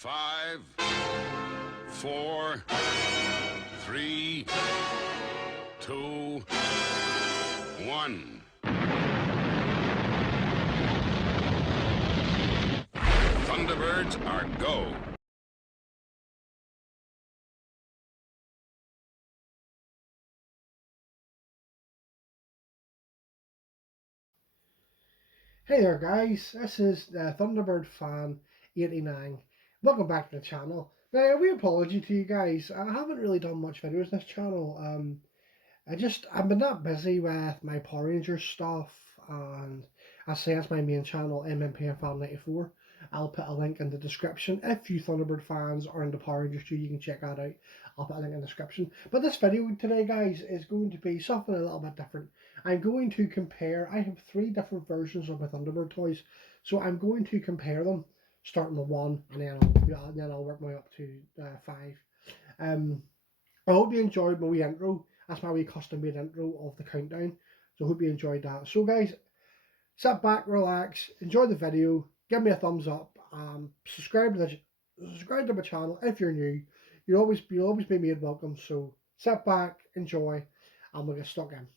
5, 4, 3, 2, 1. Thunderbirds are go. Hey there guys, this is the Thunderbird Fan 89. Welcome back to the channel. Now, a wee apology to you guys, I haven't really done much videos on this channel. I've been that busy with my Power Rangers stuff, and I say that's my main channel, MMPFL94. I'll put a link in the description. If you Thunderbird fans are into Power Rangers too, you can check that out. I'll put a link in the description. But this video today, guys, is going to be something a little bit different. I'm going to compare, I have 3 different versions of my Thunderbird toys, so I'm going to compare them, starting with 1, and then I'll work my way up to 5. I hope you enjoyed my wee intro. That's my wee custom made intro of the countdown. So I hope you enjoyed that. So guys, sit back, relax, enjoy the video, give me a thumbs up, subscribe to my channel if you're new. You'll always be made welcome. So sit back, enjoy, and we'll get stuck in.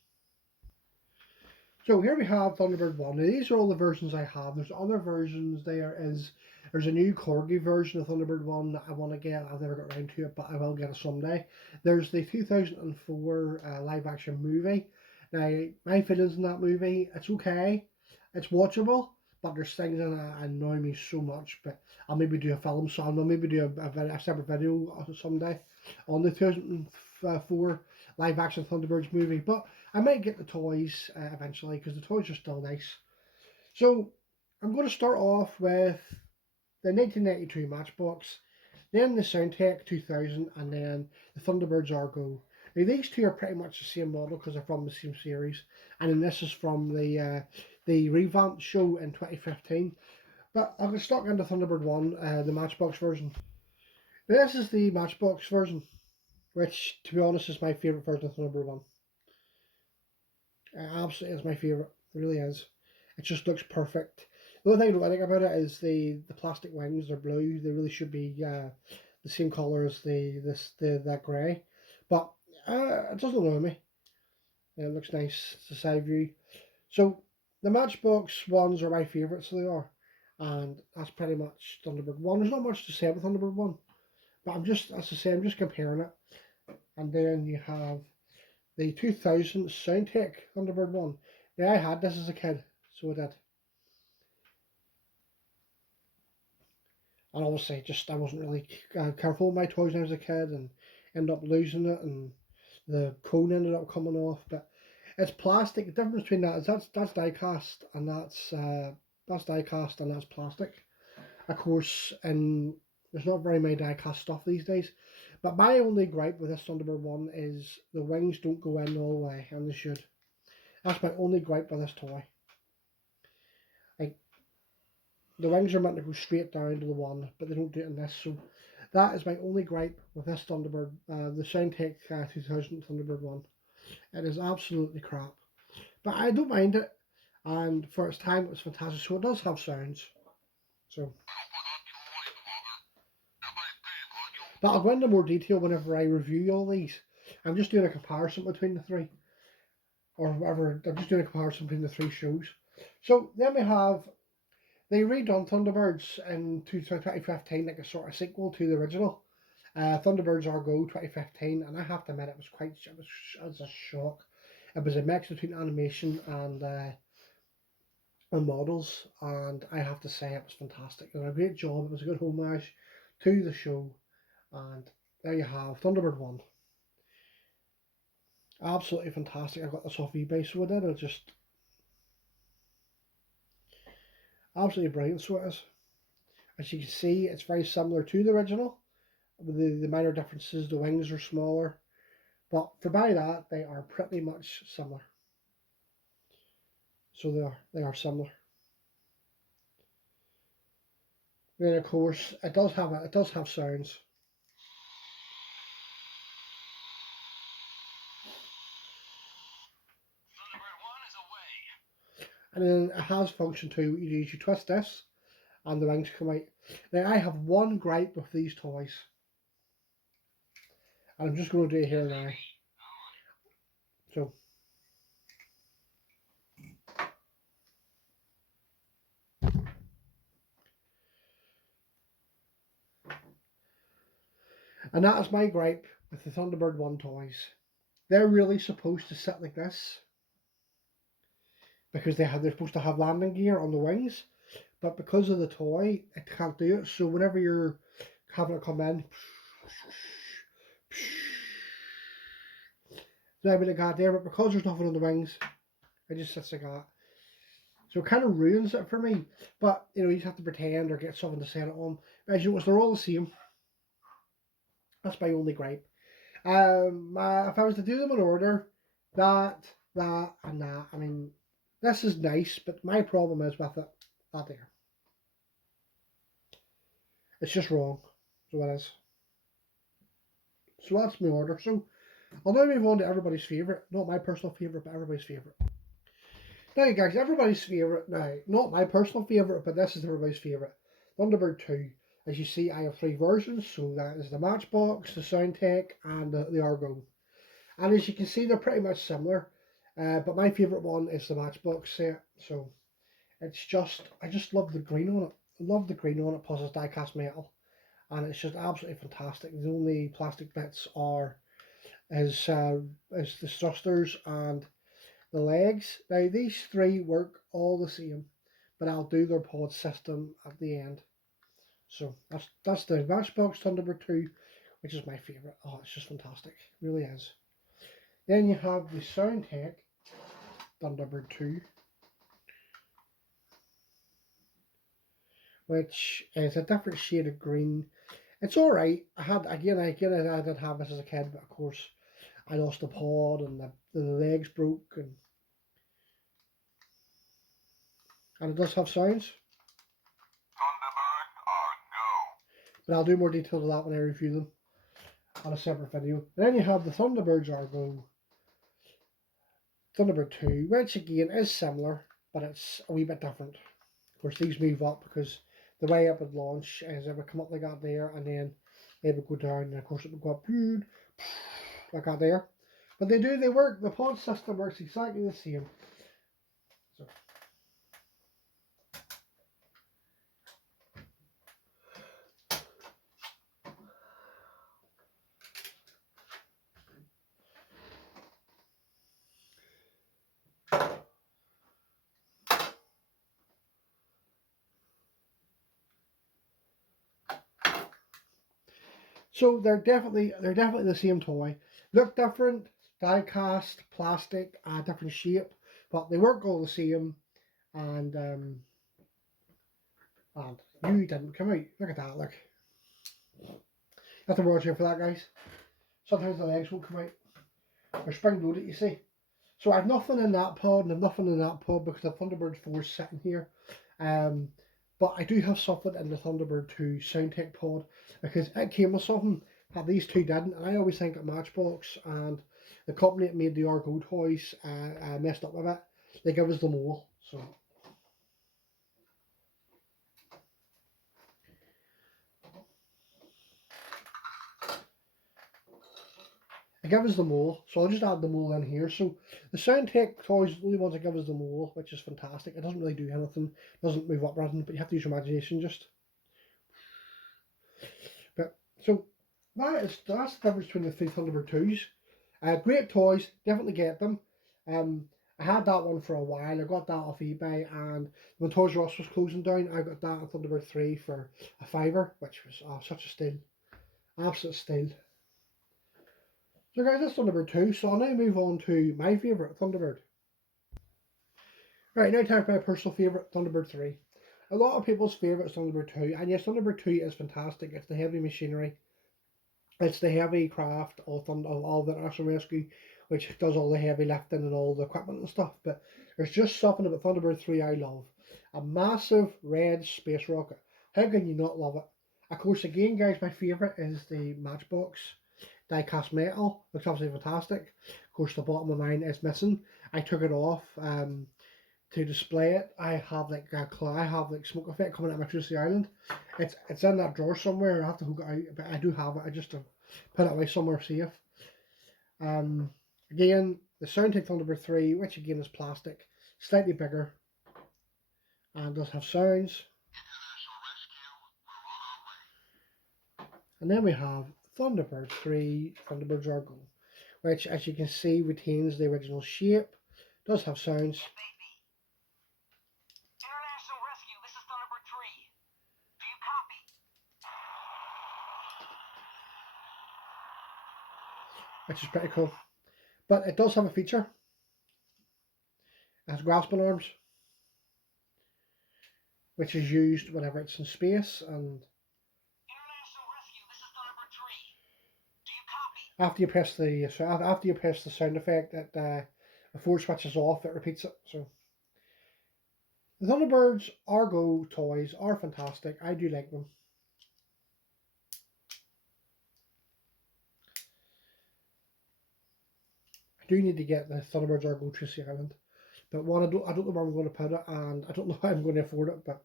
So here we have Thunderbird 1. Now these are all the versions I have. There's other versions. There's a new Corgi version of Thunderbird 1 that I want to get. I've never got around to it, but I will get it someday. There's the 2004 live action movie. Now, my feelings in that movie, it's okay. It's watchable, but there's things in it that annoy me so much. But I'll maybe do a film, so I'll maybe do a separate video someday on the 2004 live action Thunderbirds movie. But I might get the toys eventually, because the toys are still nice. So I'm going to start off with the 1992 Matchbox, then the Soundtech 2000, and then the Thunderbirds Go. Now these two are pretty much the same model because they're from the same series, and then this is from the revamped show in 2015. But I'll get stuck into Thunderbird 1, the Matchbox version. Now this is the Matchbox version, which to be honest is my favourite version of Thunderbird 1. It absolutely is my favourite. It really is. It just looks perfect. The only thing I don't like about it is the plastic wings. They're blue. They really should be the same colour as that grey. But it doesn't annoy me. It looks nice. It's a side view. So the Matchbox ones are my favourites. So they are, and that's pretty much Thunderbird 1. There's not much to say about Thunderbird 1, but I'm just, as I say, I'm just comparing it. And then you have the 2000 Soundtech Thunderbird 1. Now I had this as a kid, so I did. And obviously, I wasn't really careful with my toys when I was a kid, and ended up losing it, and the cone ended up coming off. But it's plastic. The difference between that is that's die cast, and that's die cast, and that's plastic. Of course, and there's not very many die cast stuff these days. But my only gripe with this Thunderbird 1 is the wings don't go in all the way, and they should. That's my only gripe with this toy. Like, the wings are meant to go straight down to the 1, but they don't do it in this. So that is my only gripe with this Thunderbird, the Soundtech 2000 Thunderbird 1. It is absolutely crap. But I don't mind it, and for its time it was fantastic. So it does have sounds. So, but I'll go into more detail whenever I review all these. I'm just doing a comparison between the 3. Or whatever, I'm just doing a comparison between the 3 shows. So then we have, they redone Thunderbirds in 2015, like a sort of sequel to the original. Thunderbirds Go 2015, and I have to admit it was a shock. It was a mix between animation and models, and I have to say it was fantastic. They did a great job. It was a good homage to the show, and there you have Thunderbird 1. Absolutely fantastic. I got this off eBay, so I did. I just absolutely brilliant. So it is. As you can see, it's very similar to the original. The minor differences, the wings are smaller, but for by that, they are pretty much similar. So they are similar. Then of course it does have sounds. And then it has function too. You twist this, and the wings come out. Now I have one gripe with these toys, and I'm just going to do it here now. So. And that is my gripe with the Thunderbird 1 toys. They're really supposed to sit like this because they're supposed to have landing gear on the wings, but because of the toy, it can't do it. So whenever you're having it come in, so I mean like that there, but because there's nothing on the wings, it just sits like that. So it kind of ruins it for me. But you know, you just have to pretend or get something to set it on. As you notice, they're all the same. That's my only gripe. If I was to do them in order, that, and that. I mean, this is nice, but my problem is with it, that there. It's just wrong. So it is. So that's my order. So I'll now move on to everybody's favourite. Not my personal favourite, but everybody's favourite. Now guys, everybody's favourite now. Not my personal favourite, but this is everybody's favourite. Thunderbird 2. As you see, I have 3 versions. So that is the Matchbox, the Soundtech, and the Argo. And as you can see, they're pretty much similar. But my favourite one is the Matchbox set. So it's just, I just love the green on it. I love the green on it, plus it's die-cast metal. And it's just absolutely fantastic. The only plastic bits are is the thrusters and the legs. Now these 3 work all the same, but I'll do their pod system at the end. So that's the Matchbox Thunderbird 2, which is my favourite. Oh, it's just fantastic. It really is. Then you have the Soundtech Thunderbird 2, which is a different shade of green. It's alright. I did have this as a kid, but of course I lost the pod and the legs broke, and it does have sounds. Thunderbird are go. But I'll do more detail to that when I review them on a separate video. And then you have the Thunderbirds Argo Thunderbird 2, which again is similar, but it's a wee bit different. Of course, these move up because the way it would launch is it would come up like that there, and then they would go down, and of course it would go up like that there. But they work. The pod system works exactly the same. So. So they're definitely the same toy. Look different, die cast, plastic, different shape, but they work all the same. And you didn't come out. Look at that. Look. You have to watch out for that, guys. Sometimes the legs won't come out. They're spring loaded, you see. So I have nothing in that pod and I have nothing in that pod because the Thunderbird 4 is sitting here. But I do have something in the Thunderbird 2 Soundtech pod because it came with something that these 2 didn't. And I always think that Matchbox and the company that made the Argo toys messed up with it. They give us them all. So it gives us them all. So I'll just add them all in here. So the Soundtech toys are the only ones that give us them all, which is fantastic. It doesn't really do anything. It doesn't move up or anything, but you have to use your imagination just. But so that's the difference between the 3 Thunderbird 2s. Great toys, definitely get them. I had that one for a while. I got that off eBay, and when Toys R Us was closing down, I got that on Thunderbird 3 for a £5, which was such a steal. Absolute steal. So guys, that's Thunderbird 2, so I'll now move on to my favourite, Thunderbird. Right, now time for my personal favourite, Thunderbird 3. A lot of people's favourite is Thunderbird 2, and yes, Thunderbird 2 is fantastic. It's the heavy machinery. It's the heavy craft of all the National Rescue, which does all the heavy lifting and all the equipment and stuff. But there's just something about Thunderbird 3 I love. A massive red space rocket. How can you not love it? Of course, again, guys, my favourite is the Matchbox die-cast metal. Looks absolutely fantastic. Of course, the bottom of mine is missing. I took it off to display it, I have like smoke effect coming out of my Tracy Island. It's in that drawer somewhere. I have to hook it out, but I do have it. I just to put it away somewhere safe. Again, the Soundtech Thunderbird 3, which again is plastic, slightly bigger, and does have sounds. And then we have Thunderbird 3, Thunderbirds Are Go, which, as you can see, retains the original shape, does have sounds. International Rescue, this is Thunderbird 3. Do you copy? Which is pretty cool. But it does have a feature. It has grasping arms, which is used whenever it's in space. And International Rescue, this is Thunderbird 3. Do you copy? after you press the sound effect, that before it switches off, it repeats it. So the Thunderbirds Argo toys are fantastic. I do like them. I do need to get the Thunderbirds Argo Tracy Island, but one I don't know where I'm going to put it, and I don't know how I'm going to afford it. But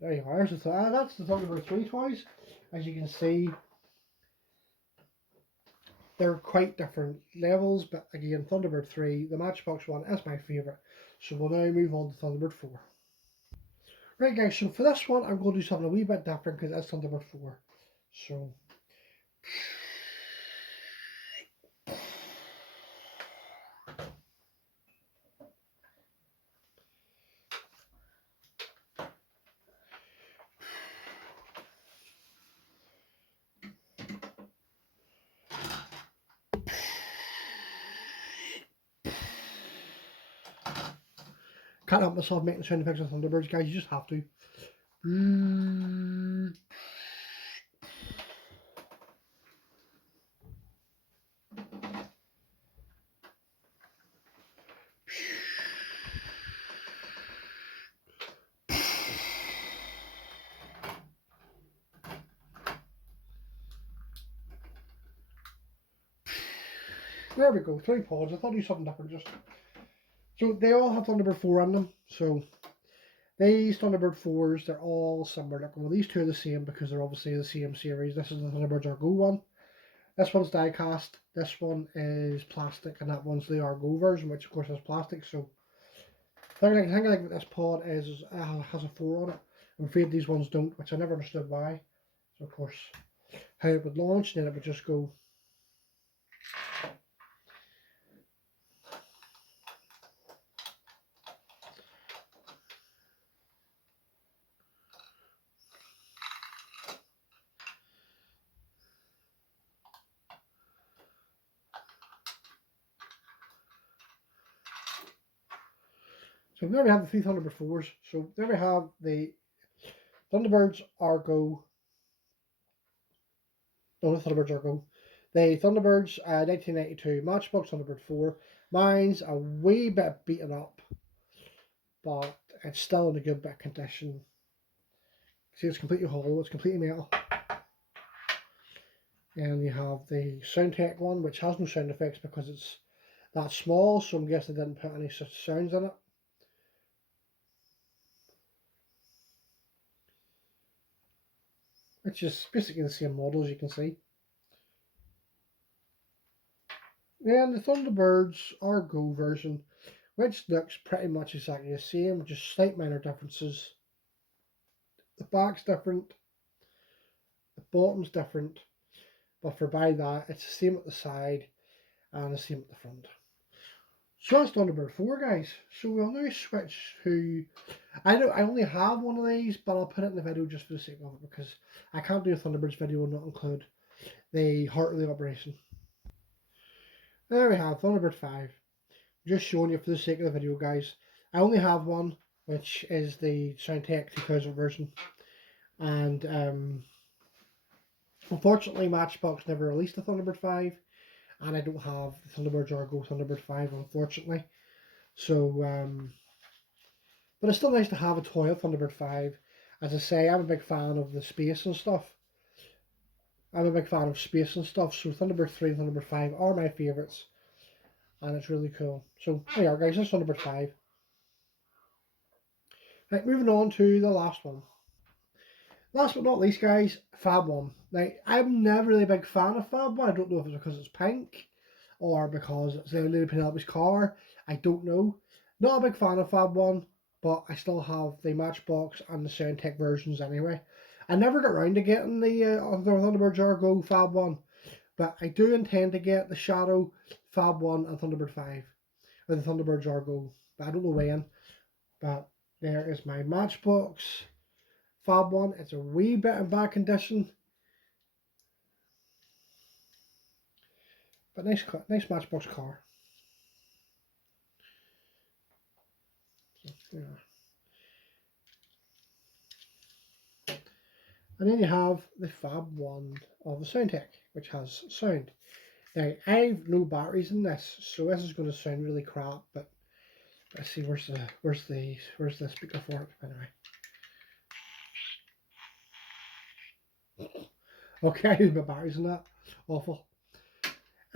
there you are. So that's the Thunderbird 3 toys. As you can see, they're quite different levels, but again, Thunderbird 3, the Matchbox one, is my favourite. So we'll now move on to Thunderbird 4. Right guys, so for this one, I'm going to do something a wee bit different because it's Thunderbird 4. So can't help myself making sound effects with Thunderbirds, guys. You just have to. There we go, 3 pods. I thought I'd do something different. So they all have Thunderbird 4 in them. So these Thunderbird 4s, they're all similar looking. Well, these two are the same because they're obviously the same series. This is the Thunderbirds Argo one. This one's die cast. This one is plastic, and that one's the Argo version, which of course is plastic. So the thing I like about this pod is has a 4 on it. I'm afraid these ones don't, which I never understood why. So of course, how it would launch, and then it would just go. So there we have the 3 Thunderbird 4s. So there we have the Thunderbirds Argo. No, the Thunderbirds Argo. The Thunderbirds 1992 Matchbox Thunderbird 4. Mine's a wee bit beaten up, but it's still in a good bit of condition. See, it's completely hollow, it's completely metal. And you have the Soundtech one, which has no sound effects because it's that small, so I'm guessing they didn't put any such sounds in it. Which is basically the same model, as you can see. And the Thunderbirds Argo version, which looks pretty much exactly the same, just slight minor differences. The back's different, the bottom's different, but for by that, it's the same at the side and the same at the front. So that's Thunderbird 4, guys. So we'll now switch to, I only have one of these, but I'll put it in the video just for the sake of it, because I can't do a Thunderbirds video and not include the heart of the operation. There we have Thunderbird 5. Just showing you for the sake of the video, guys. I only have one, which is the Soundtech 2000 version. And unfortunately, Matchbox never released a Thunderbird 5. And I don't have the Thunderbirds Argo Thunderbird 5, unfortunately. So, but it's still nice to have a toy of Thunderbird 5. As I say, I'm a big fan of the space and stuff. So Thunderbird 3 and Thunderbird 5 are my favourites. And it's really cool. So, there you are, guys. That's Thunderbird 5. Right, moving on to the last one. Last but not least, guys, Fab 1. Now, I'm never really a big fan of Fab 1. I don't know if it's because it's pink or because it's Lily Penelope's car. I don't know. Not a big fan of Fab 1, but I still have the Matchbox and the Soundtech versions anyway. I never got around to getting the Thunderbirds Argo Fab 1, but I do intend to get the Shadow Fab 1 and Thunderbird 5, or the Thunderbirds Argo, but I don't know when. But there is my Matchbox Fab 1. It's a wee bit in bad condition, but nice Matchbox car. So, yeah. And then you have the Fab 1 of the Soundtech, which has sound. Now, I've no batteries in this, so this is going to sound really crap, but let's see, where's the speaker for it, anyway. Okay, I use my batteries in that. Awful.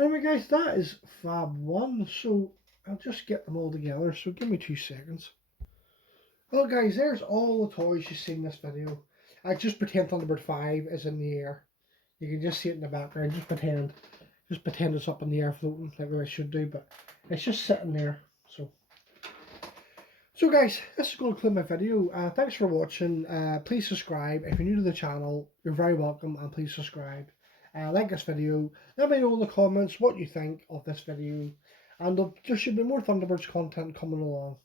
Anyway, guys, that is Fab 1, so I'll just get them all together, so give me 2 seconds. Well, guys, there's all the toys you see in this video. I just pretend Thunderbird 5 is in the air. You can just see it in the background, just pretend it's up in the air floating, like I should do, but it's just sitting there, So guys, this is going to conclude my video. Thanks for watching. Please subscribe. If you're new to the channel, you're very welcome, and please subscribe. Like this video. Let me know in the comments what you think of this video. And there should be more Thunderbirds content coming along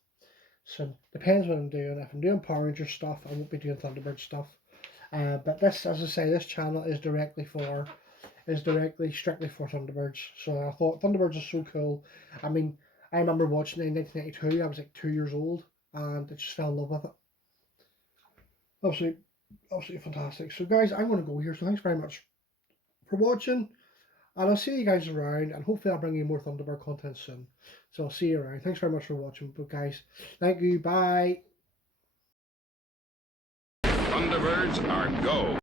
soon. Depends what I'm doing. If I'm doing Power Ranger stuff, I won't be doing Thunderbird stuff. But this, as I say, this channel is strictly for Thunderbirds. So I thought Thunderbirds is so cool. I mean, I remember watching it in 1992. I was like 2 years old, and I just fell in love with it. Absolutely fantastic. So guys, I'm going to go here. So thanks very much for watching, and I'll see you guys around, and hopefully I'll bring you more Thunderbird content soon. So I'll see you around. Thanks very much for watching, but guys, thank you. Bye. Thunderbirds are go.